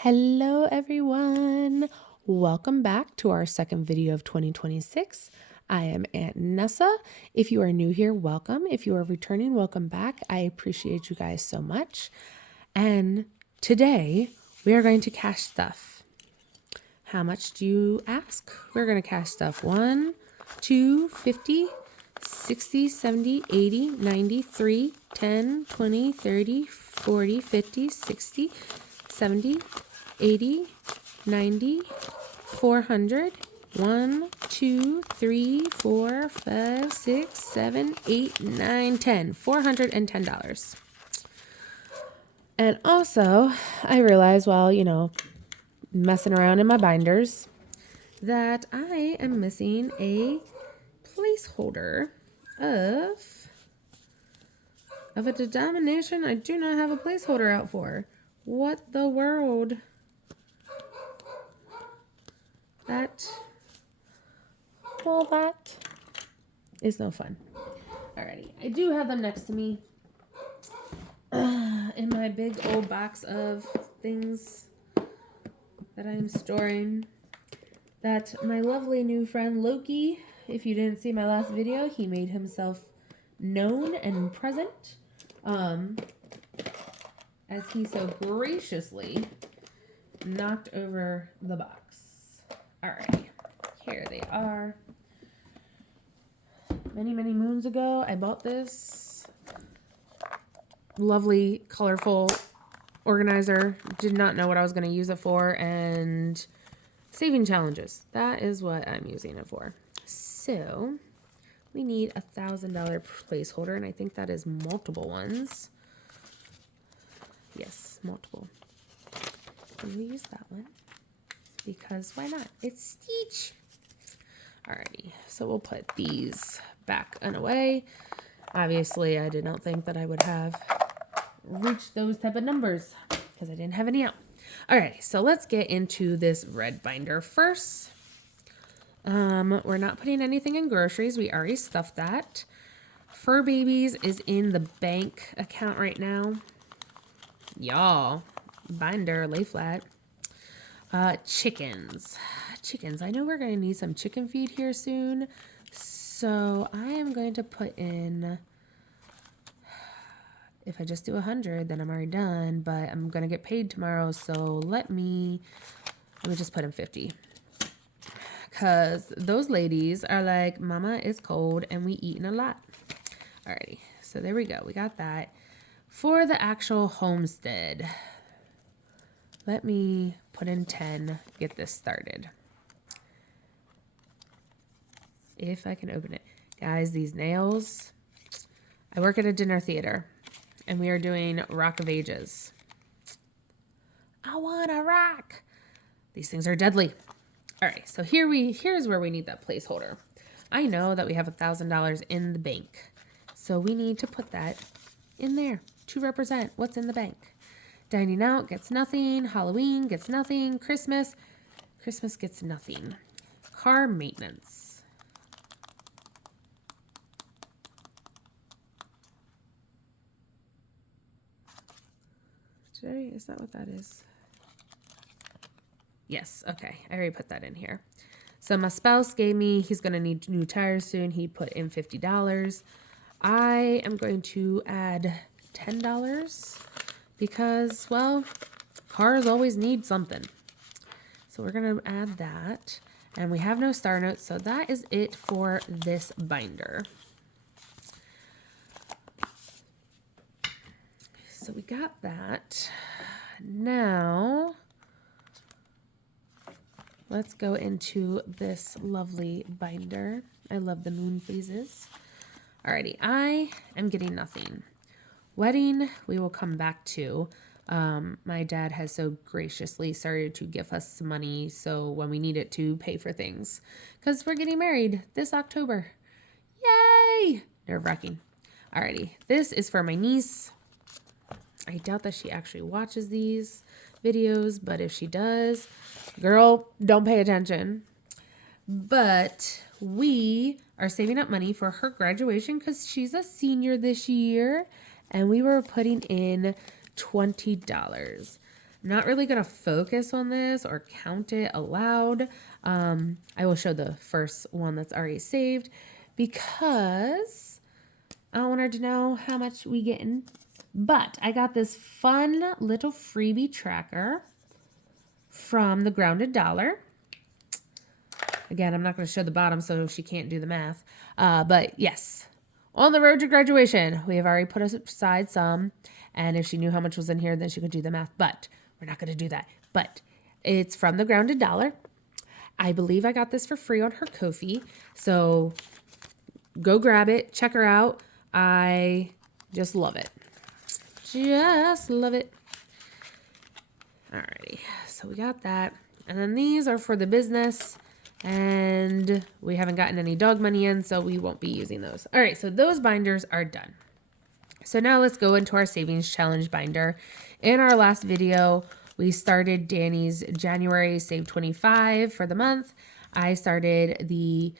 Hello, everyone. Welcome back to our second video of 2026. I am Aunt Nessa. If you are new here, welcome. If you are returning, welcome back. I appreciate you guys so much. And today we are going to cash stuff. How much do you ask? We're going to cash stuff 1, 2, 50, 60, 70, 80, 90, 3, 10, 20, 30, 40, 50, 60, 70, 80, 90, 400, 1, 2, 3, 4, 5, 6, 7, 8, 9, 10. $410. And also, I realized while, messing around in my binders that I am missing a placeholder of a denomination I do not have a placeholder out for. What the world? That is no fun. Alrighty, I do have them next to me in my big old box of things that I'm storing. That my lovely new friend Loki, if you didn't see my last video, he made himself known and present, as he so graciously knocked over the box. Alrighty, here they are. Many moons ago, I bought this lovely, colorful organizer. Did not know what I was going to use it for, and saving challenges. That is what I'm using it for. So we need $1,000 placeholder, and I think that is multiple ones. Yes, multiple. And we use that one because why not? It's Stitch. Alrighty, so we'll put these back and away. Obviously, I did not think that I would have reached those type of numbers because I didn't have any out. Alrighty, so let's get into this red binder first. We're not putting anything in groceries. We already stuffed that. Fur Babies is in the bank account right now. Y'all, binder, lay flat. Chickens. I know we're going to need some chicken feed here soon. So I am going to put in, if I just do 100, then I'm already done, but I'm going to get paid tomorrow. So let me just put in 50. Because those ladies are like, Mama, it's cold and we eating a lot. Alrighty, so there we go. We got that. For the actual homestead, let me put in 10, get this started. If I can open it. Guys, these nails. I work at a dinner theater, and we are doing Rock of Ages. I want a rock. These things are deadly. All right, so here's where we need that placeholder. I know that we have $1,000 in the bank, so we need to put that in there to represent what's in the bank. Dining out gets nothing. Halloween gets nothing. Christmas gets nothing. Car maintenance. Is that what that is? Yes, okay. I already put that in here. So my spouse gave me, he's going to need new tires soon. He put in $50. I am going to add $10 because, well, cars always need something. So we're going to add that. And we have no star notes, so that is it for this binder. So we got that. Now, let's go into this lovely binder. I love the moon phases. Alrighty, I am getting nothing. Wedding, we will come back to. My dad has so graciously started to give us some money so when we need it to pay for things. Because we're getting married this October. Yay! Nerve-wracking. Alrighty, this is for my niece. I doubt that she actually watches these videos, but if she does, girl, don't pay attention. But we are saving up money for her graduation because she's a senior this year, and we were putting in $20. I'm not really going to focus on this or count it aloud. I will show the first one that's already saved because I don't want her to know how much we getting. But I got this fun little freebie tracker from the Grounded Dollar. Again, I'm not going to show the bottom so she can't do the math. But yes, on the road to graduation, we have already put aside some. And if she knew how much was in here, then she could do the math. But we're not going to do that. But it's from the Grounded Dollar. I believe I got this for free on her Ko-fi. So go grab it. Check her out. I just love it. Just love it. Alrighty. So we got that. And then these are for the business. And we haven't gotten any dog money in, so we won't be using those. All right, so those binders are done. So now let's go into our savings challenge binder. In our last video, we started Danny's January Save 25 for the month. I started the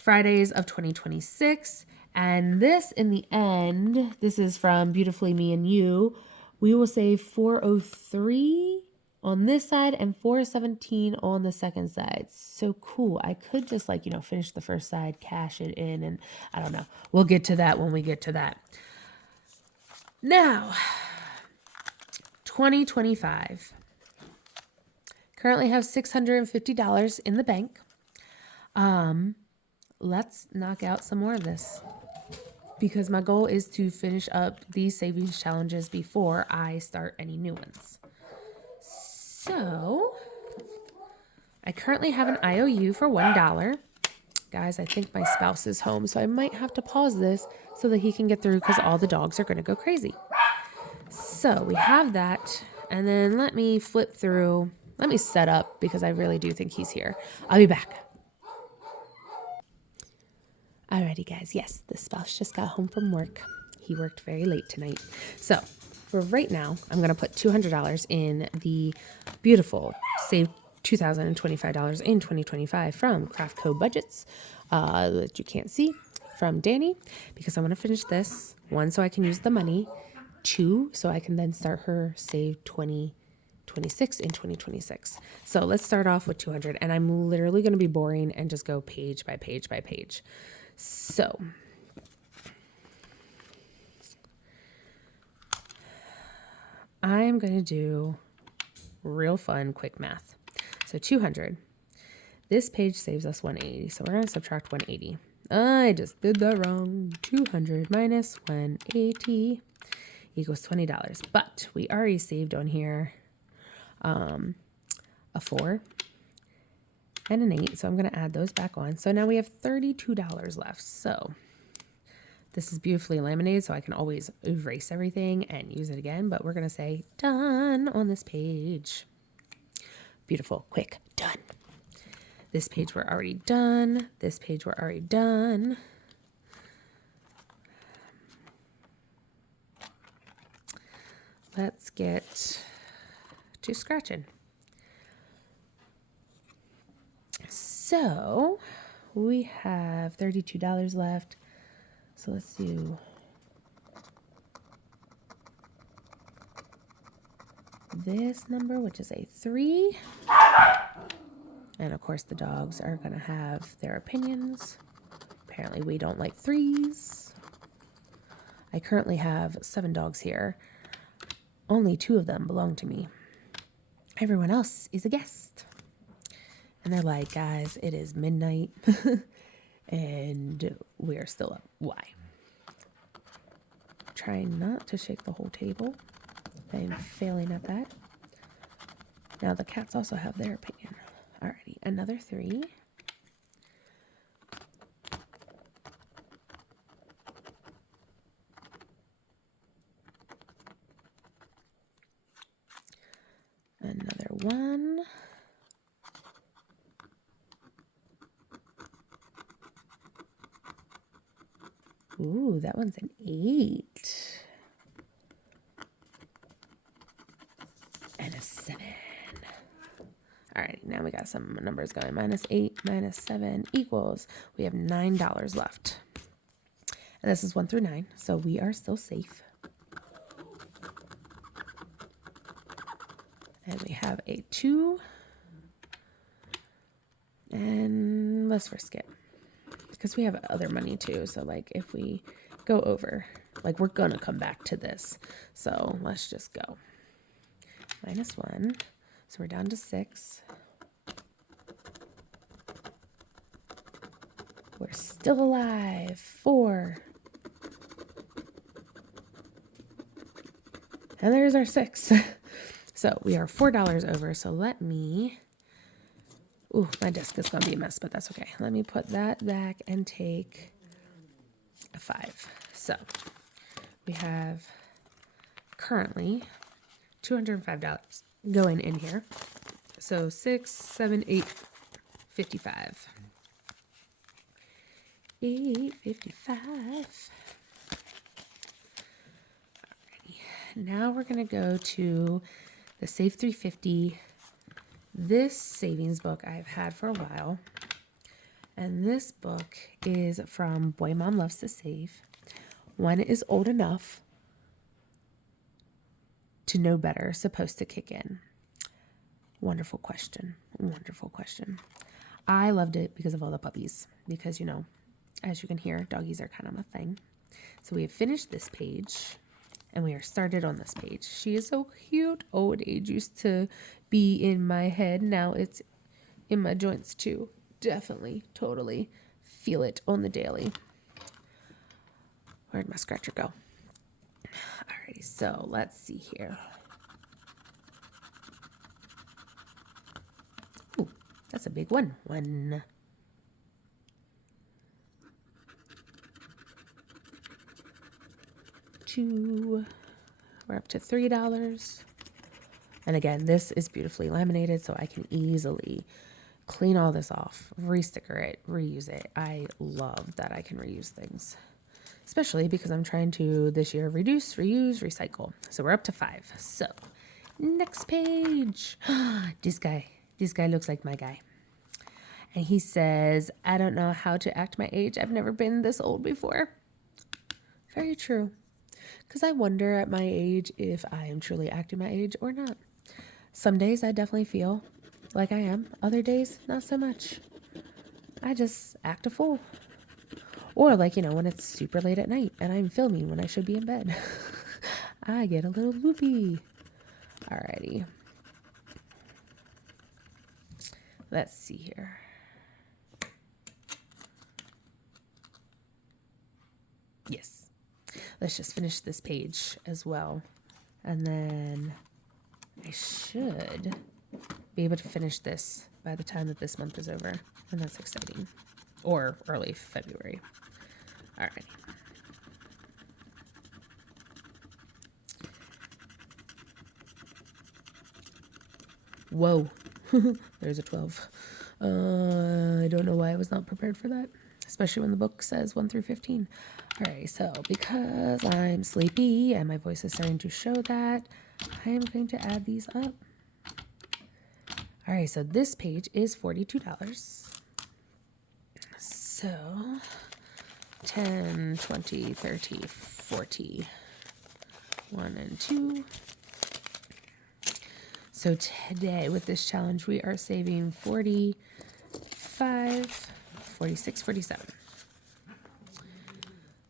Fridays of 2026. And this, in the end, this is from Beautifully Me and You. We will save 403 on this side and 417 on the second side. So cool. I could just finish the first side, cash it in, and I don't know. We'll get to that when we get to that. Now, 2025. Currently have $650 in the bank. Let's knock out some more of this because my goal is to finish up these savings challenges before I start any new ones. So, I currently have an IOU for $1. Guys, I think my spouse is home, so I might have to pause this so that he can get through because all the dogs are going to go crazy. So, we have that. And then let me flip through. Let me set up because I really do think he's here. I'll be back. Alrighty, guys. Yes, the spouse just got home from work. He worked very late tonight. So, for right now, I'm going to put $200 in the beautiful Save $2,025 in 2025 from Craft Co Budgets that you can't see from Danny because I want to finish this. 1, so I can use the money. 2, so I can then start her Save 2026 in 2026. So let's start off with 200, and I'm literally going to be boring and just go page by page by page. So I'm going to do real fun, quick math. So 200. This page saves us 180. So we're going to subtract 180. I just did that wrong. 200 minus 180 equals $20. But we already saved on here a 4 and an 8. So I'm going to add those back on. So now we have $32 left. So this is beautifully laminated, so I can always erase everything and use it again. But we're going to say done on this page. Beautiful, quick, done. This page we're already done. This page we're already done. Let's get to scratching. So we have $32 left. So let's do this number, which is a 3. And of course the dogs are going to have their opinions. Apparently we don't like 3s. I currently have 7 dogs here. Only 2 of them belong to me. Everyone else is a guest. And they're like, guys, it is midnight and we're still up. Why? Trying not to shake the whole table. I'm failing at that. Now the cats also have their opinion. Alrighty, another 3. Another 1. Ooh, that one's an 8. And a 7. All right, now we got some numbers going. -8 minus 7 equals, we have $9 left. And this is 1 through 9, so we are still safe. And we have a 2. And let's risk it. Because we have other money too. So like if we go over, like we're going to come back to this. So let's just go. -1. So we're down to 6. We're still alive. 4. And there's our 6. So we are $4 over. So let me, ooh, my desk is going to be a mess, but that's okay. Let me put that back and take a 5. So we have currently $205 going in here. So 6, 7, 8, 55. 855. Alrighty. Now we're going to go to the Save 350. This savings book I've had for a while. And this book is from Boy Mom Loves to Save. When is old enough to know better supposed to kick in? Wonderful question. Wonderful question. I loved it because of all the puppies. Because, you know, as you can hear, doggies are kind of my thing. So we have finished this page and we are started on this page. She is so cute. Old age used to be in my head. Now it's in my joints too. Definitely, totally feel it on the daily. Where'd my scratcher go? Alrighty, so let's see here. Ooh, that's a big one. 1. 2. We're up to $3. And again, this is beautifully laminated, so I can easily clean all this off, re-sticker it, reuse it. I love that I can reuse things, especially because I'm trying to this year reduce, reuse, recycle. So we're up to 5. So next page. This guy looks like my guy. And he says, I don't know how to act my age. I've never been this old before. Very true. Because I wonder at my age if I am truly acting my age or not. Some days I definitely feel like I am. Other days, not so much. I just act a fool. Or like, you know, when it's super late at night and I'm filming when I should be in bed. I get a little loopy. Alrighty. Let's see here. Yes. Let's just finish this page as well. And then I should be able to finish this by the time that this month is over. And that's exciting. Or early February. All right. Whoa. There's a 12. I don't know why I was not prepared for that. Especially when the book says 1 through 15. All right, so because I'm sleepy and my voice is starting to show that, I am going to add these up. All right, so this page is $42. So 10, 20, 30, 40, 1 and 2. So today with this challenge, we are saving 45, 46, 47.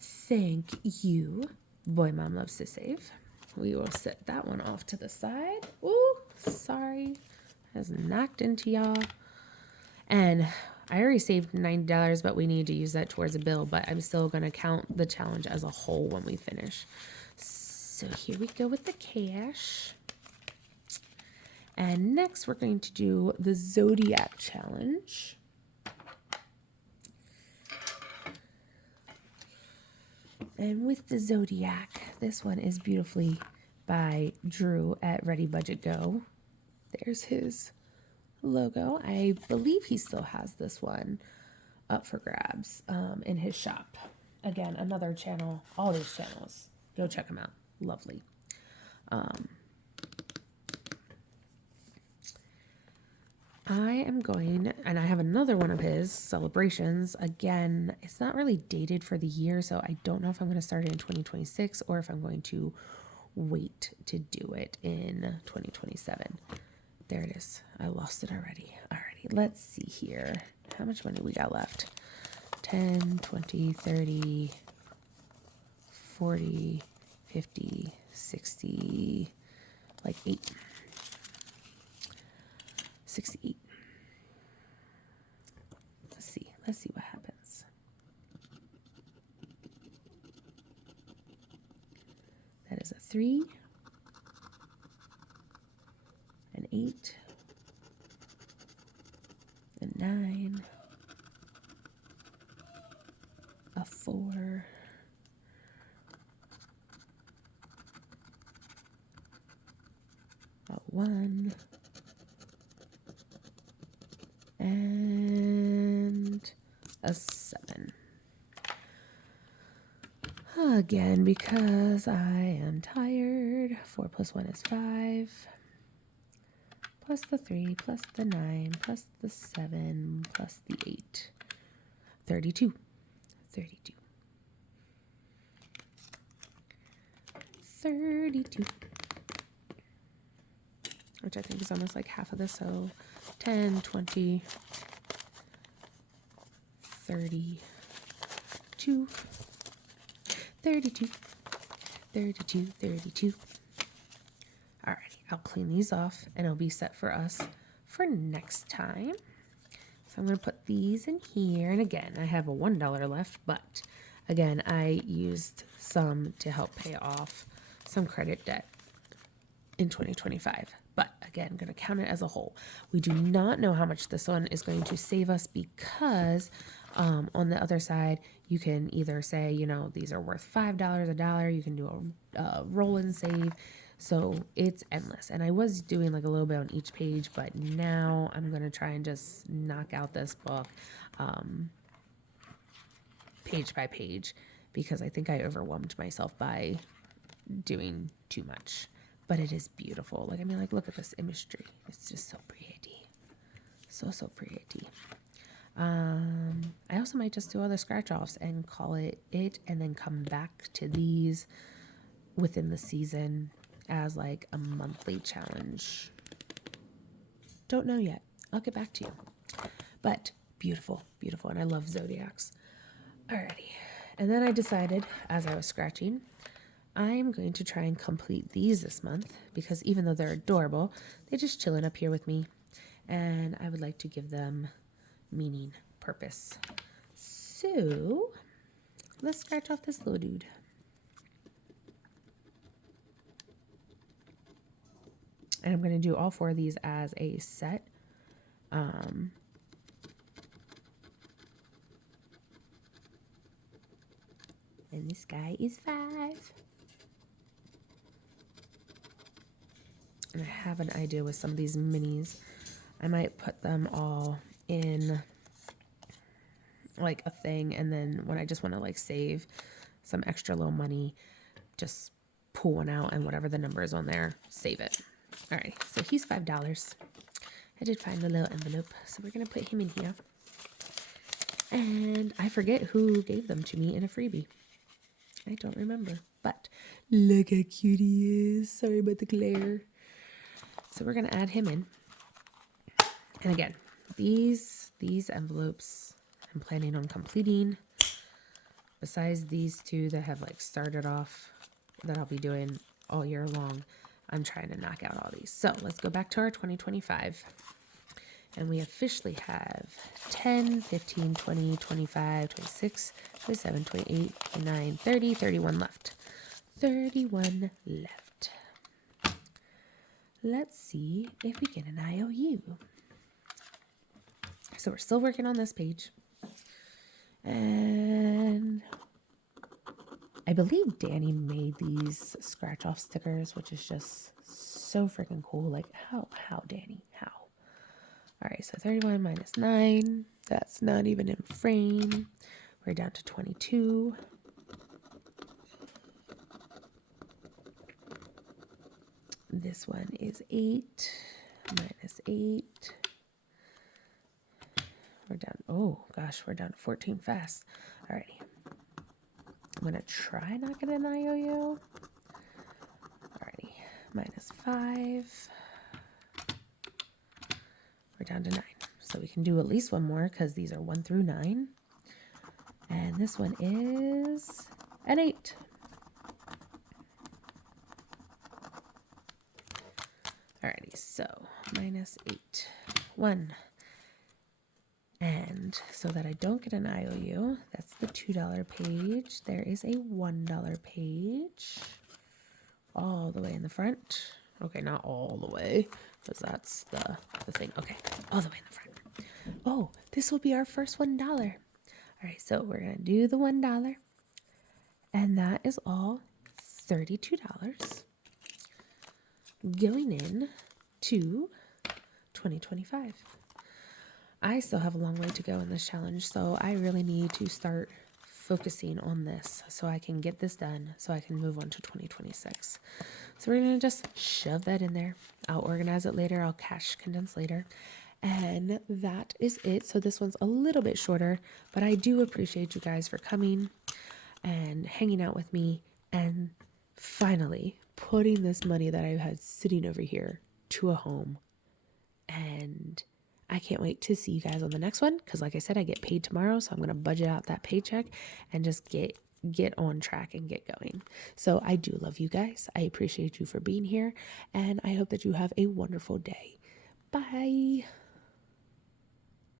Thank you, Boy Mom Loves to Save. We will set that one off to the side. Ooh, sorry. Has knocked into y'all. And I already saved $90, but we need to use that towards a bill. But I'm still going to count the challenge as a whole when we finish. So here we go with the cash. And next we're going to do the Zodiac challenge. And with the Zodiac, this one is beautifully by Drew at Ready Budget Go. There's his logo. I believe he still has this one up for grabs in his shop. Again, another channel, all these channels. Go check them out. Lovely. I am going, and I have another one of his celebrations. Again, it's not really dated for the year, so I don't know if I'm going to start it in 2026 or if I'm going to wait to do it in 2027. There it is. I lost it already. Alrighty, let's see here. How much money we got left? 10, 20, 30, 40, 50, 60, like 8. 68. Let's see what happens. That is a 3, an 8, a 9, a 4, a 1, and a 7. Again, because I am tired. 4 plus 1 is 5. Plus the 3, plus the 9, plus the 7, plus the 8. 32. 32. 32. Which I think is almost like half of this. So 10, 20, 32, 32, 32, 32. Alrighty, I'll clean these off and it'll be set for us for next time. So I'm going to put these in here. And again, I have a $1 left, but again, I used some to help pay off some credit debt in 2025. But again, I'm going to count it as a whole. We do not know how much this one is going to save us because on the other side, you can either say, you know, these are worth $5, $1. You can do a roll and save. So it's endless. And I was doing like a little bit on each page, but now I'm going to try and just knock out this book page by page because I think I overwhelmed myself by doing too much. But it is beautiful. Like, I mean, like, look at this imagery. It's just so pretty. So pretty. I also might just do other scratch offs and call it and then come back to these within the season as like a monthly challenge. Don't know yet. I'll get back to you. But beautiful, beautiful. And I love zodiacs. Alrighty. And then I decided as I was scratching, I'm going to try and complete these this month because even though they're adorable, they're just chilling up here with me. And I would like to give them meaning, purpose. So let's scratch off this little dude. And I'm going to do all 4 of these as a set. And this guy is 5. And I have an idea with some of these minis. I might put them all in like a thing, and then when I just want to like save some extra little money, just pull one out and whatever the number is on there, save it. All right, so he's $5. I did find the little envelope, so we're gonna put him in here. And I forget who gave them to me in a freebie. I don't remember, but look how cute he is. Sorry about the glare. So we're gonna add him in. And again, these envelopes I'm planning on completing. Besides these 2 that have like started off that I'll be doing all year long, I'm trying to knock out all these. So let's go back to our 2025. And we officially have 10, 15, 20, 25, 26, 27, 28, 29, 30, 31 left. 31 left. Let's see if we get an IOU. So we're still working on this page. And I believe Danny made these scratch off stickers, which is just so freaking cool. Like, how, Danny, how? All right, so 31 minus 9. That's not even in frame. We're down to 22. This one is 8 minus 8. We're down, oh gosh, we're down to 14 fast. Alrighty. I'm gonna try not get an IOU. minus 5. We're down to 9. So we can do at least one more because these are 1 through 9. And this one is an 8. Alrighty, so minus 8. 1. And so that I don't get an IOU, that's the $2 page. There is a $1 page all the way in the front. Okay, not all the way, because that's the thing. Okay, all the way in the front. Oh, this will be our first $1. All right, so we're going to do the $1. And that is all $32 going in to 2025. I still have a long way to go in this challenge, so I really need to start focusing on this so I can get this done so I can move on to 2026. So we're going to just shove that in there. I'll organize it later. I'll cash condense later. And that is it. So this one's a little bit shorter, but I do appreciate you guys for coming and hanging out with me and finally putting this money that I've had sitting over here to a home. And I can't wait to see you guys on the next one because, like I said, I get paid tomorrow, so I'm going to budget out that paycheck and just get on track and get going. So I do love you guys. I appreciate you for being here, and I hope that you have a wonderful day. Bye.